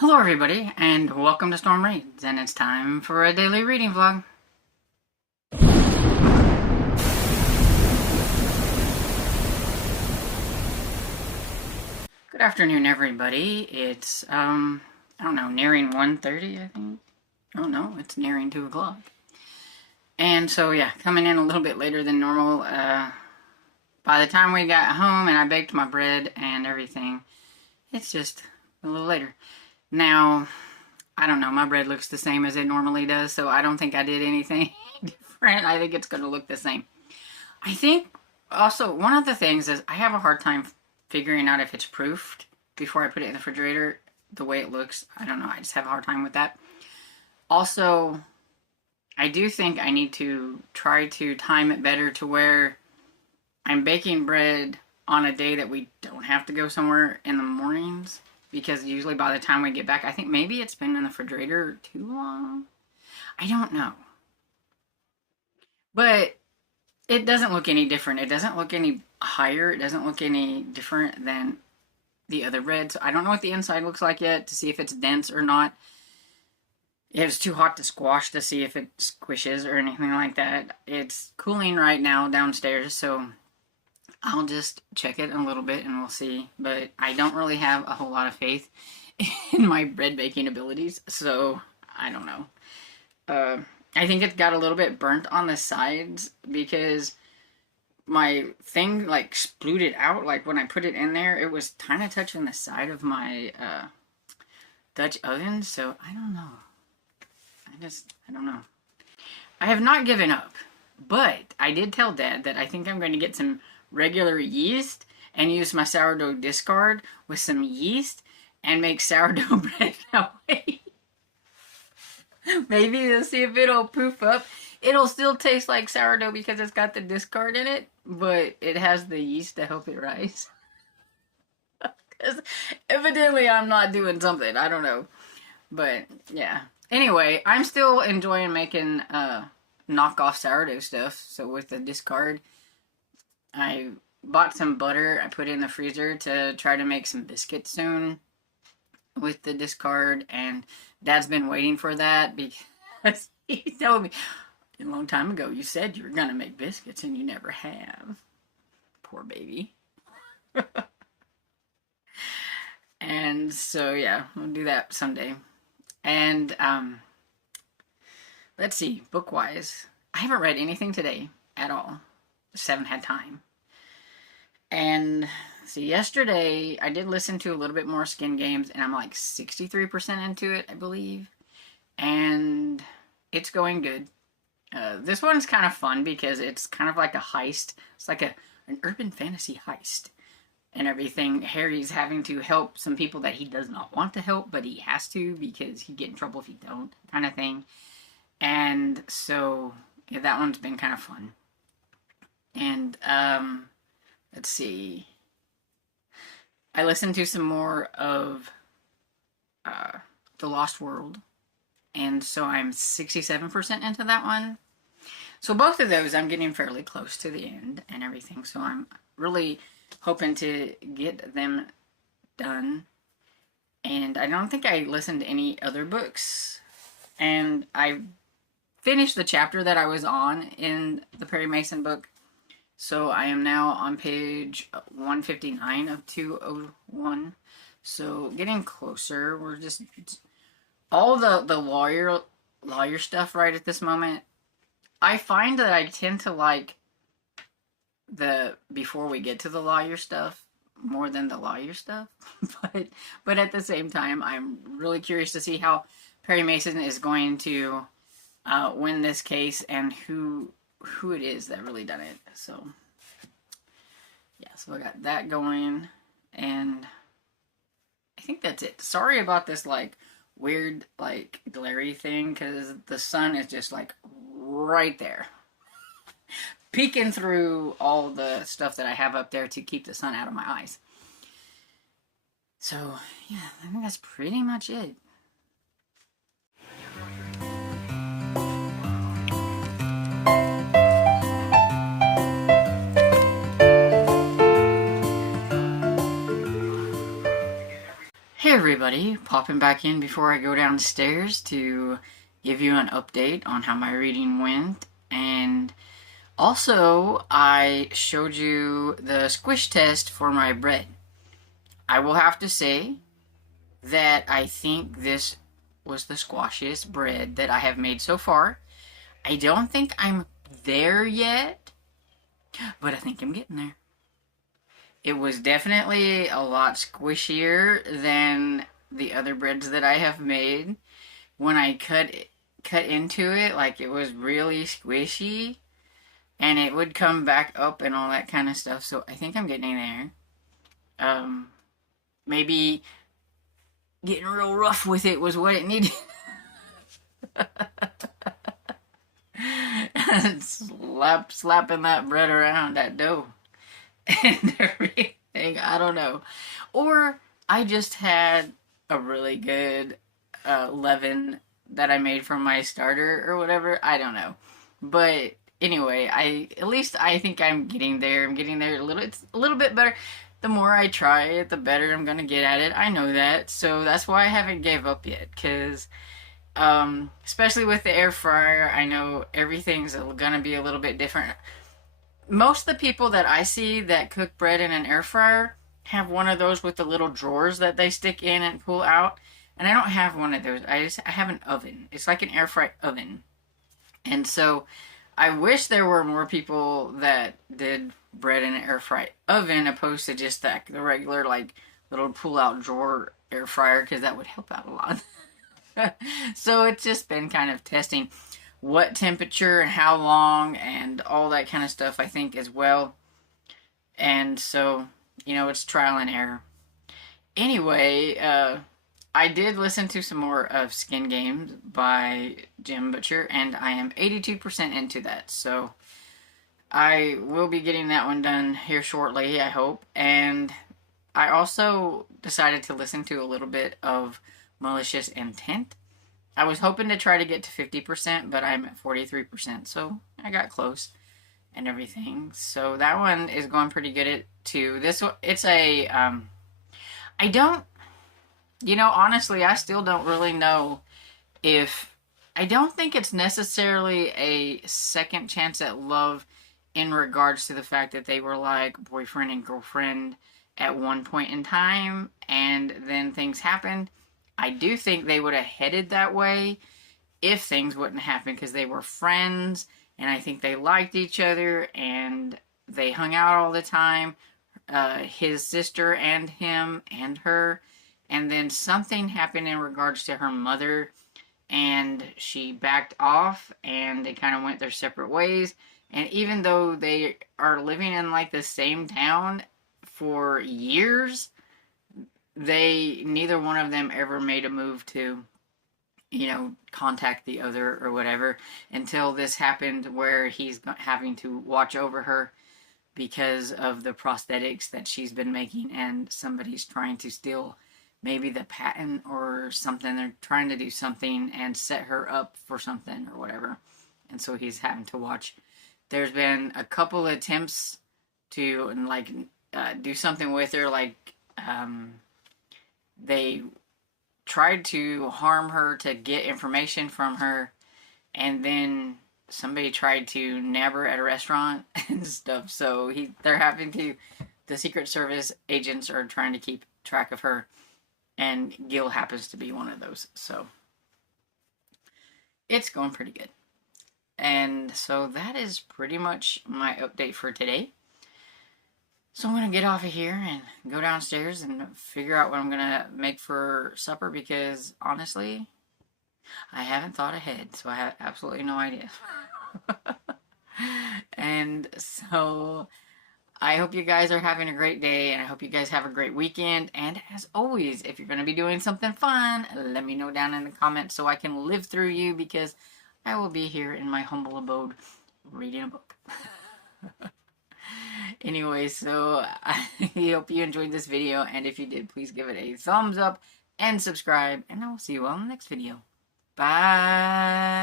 Hello everybody, and welcome to Storm Raids, and it's time for a daily reading vlog. Good afternoon everybody. It's, I don't know, nearing 1:30 I think. Oh no, it's nearing 2 o'clock. And so yeah, coming in a little bit later than normal. By the time we got home and I baked my bread and everything, it's just a little later. Now, I don't know, my bread looks the same as it normally does, so I don't think I did anything different. I think it's going to look the same. I think also one of the things is I have a hard time figuring out if it's proofed before I put it in the refrigerator. The way it looks, I don't know, I just have a hard time with that. Also, I do think I need to try to time it better to where I'm baking bread on a day that we don't have to go somewhere in the mornings. Because usually by the time we get back, I think maybe it's been in the refrigerator too long. I don't know. But it doesn't look any different. It doesn't look any higher. It doesn't look any different than the other bread. So I don't know what the inside looks like yet to see if it's dense or not. It's too hot to squash to see if it squishes or anything like that. It's cooling right now downstairs, so I'll just check it a little bit and we'll see. But I don't really have a whole lot of faith in my bread baking abilities, so I don't know. I think it got a little bit burnt on the sides because my thing like spluted out. Like when I put it in there, it was kind of touching the side of my Dutch oven, so I don't know. I don't know. I have not given up, but I did tell Dad that I think I'm going to get some regular yeast and use my sourdough discard with some yeast and make sourdough bread that way. Maybe to see if it'll poof up. It'll still taste like sourdough because it's got the discard in it, but it has the yeast to help it rise. Because evidently I'm not doing something. I don't know. But yeah. Anyway, I'm still enjoying making knockoff sourdough stuff. So with the discard, I bought some butter. I put it in the freezer to try to make some biscuits soon with the discard. And Dad's been waiting for that because he told me a long time ago, you said you were going to make biscuits and you never have. Poor baby. And so, yeah, we'll do that someday. And, let's see, book-wise, I haven't read anything today at all. Just haven't had time. And, see, yesterday, I did listen to a little bit more Skin Games, and I'm like 63% into it, I believe. And it's going good. This one's kind of fun because it's kind of like a heist. It's like an urban fantasy heist. And everything. Harry's having to help some people that he does not want to help, but he has to because he'd get in trouble if he don't, kind of thing. And so, yeah, that one's been kind of fun. And, let's see. I listened to some more of The Lost World. And so I'm 67% into that one. So both of those I'm getting fairly close to the end and everything. So I'm really hoping to get them done. And I don't think I listened to any other books. And I finished the chapter that I was on in the Perry Mason book. So I am now on page 159 of 201. So getting closer. We're just all the lawyer stuff right at this moment. I find that I tend to like the before we get to the lawyer stuff more than the lawyer stuff. but at the same time, I'm really curious to see how Perry Mason is going to win this case and who it is that really done it. So yeah, so I got that going, and I think that's it. Sorry about this like weird like glary thing because the sun is just like right there. Peeking through all the stuff that I have up there to keep the sun out of my eyes. So, yeah, I think that's pretty much it. Hey Hey everybody, popping back in before I go downstairs to give you an update on how my reading went. And also, I showed you the squish test for my bread. I will have to say that I think this was the squashiest bread that I have made so far. I don't think I'm there yet, but I think I'm getting there. It was definitely a lot squishier than the other breads that I have made. When I cut into it, like, it was really squishy, and it would come back up and all that kind of stuff. So I think I'm getting there. Maybe getting real rough with it was what it needed. Slapping that bread around, that dough and everything. I don't know. Or I just had a really good leaven that I made from my starter or whatever. I don't know. But anyway, at least I think I'm getting there. I'm getting there it's a little bit better. The more I try it, the better I'm gonna get at it. I know that. So that's why I haven't gave up yet. Because especially with the air fryer, I know everything's gonna be a little bit different. Most of the people that I see that cook bread in an air fryer have one of those with the little drawers that they stick in and pull out. And I don't have one of those. I have an oven. It's like an air fry oven. And so I wish there were more people that did bread in an air fry oven opposed to just the regular, like, little pull out drawer air fryer, because that would help out a lot. So it's just been kind of testing what temperature and how long and all that kind of stuff, I think, as well. And so, it's trial and error. Anyway, I did listen to some more of Skin Games by Jim Butcher, and I am 82% into that. So I will be getting that one done here shortly, I hope. And I also decided to listen to a little bit of Malicious Intent. I was hoping to try to get to 50%, but I'm at 43%, so I got close and everything. So that one is going pretty good too. This one, it's a, I don't, honestly, I still don't really know if, I don't think it's necessarily a second chance at love in regards to the fact that they were like boyfriend and girlfriend at one point in time, and then things happened. I do think they would have headed that way if things wouldn't happen, because they were friends, and I think they liked each other, and they hung out all the time, his sister and him and her, and then something happened in regards to her mother, and she backed off, and they kind of went their separate ways. And even though they are living in, like, the same town for years, neither one of them ever made a move to, contact the other or whatever, until this happened where he's having to watch over her because of the prosthetics that she's been making, and somebody's trying to steal maybe the patent or something. They're trying to do something and set her up for something or whatever, and so he's having to watch. There's been a couple attempts to, like, do something with her, like, they tried to harm her to get information from her, and then somebody tried to nab her at a restaurant and stuff. So they're having to, the Secret Service agents are trying to keep track of her, and Gil happens to be one of those. So it's going pretty good. And so that is pretty much my update for today. So I'm going to get off of here and go downstairs and figure out what I'm going to make for supper, because honestly, I haven't thought ahead, so I have absolutely no idea. And so I hope you guys are having a great day, and I hope you guys have a great weekend. And as always, if you're going to be doing something fun, let me know down in the comments so I can live through you, because I will be here in my humble abode reading a book. Anyway, so I hope you enjoyed this video, and if you did, please give it a thumbs up and subscribe, and I will see you all in the next video. Bye!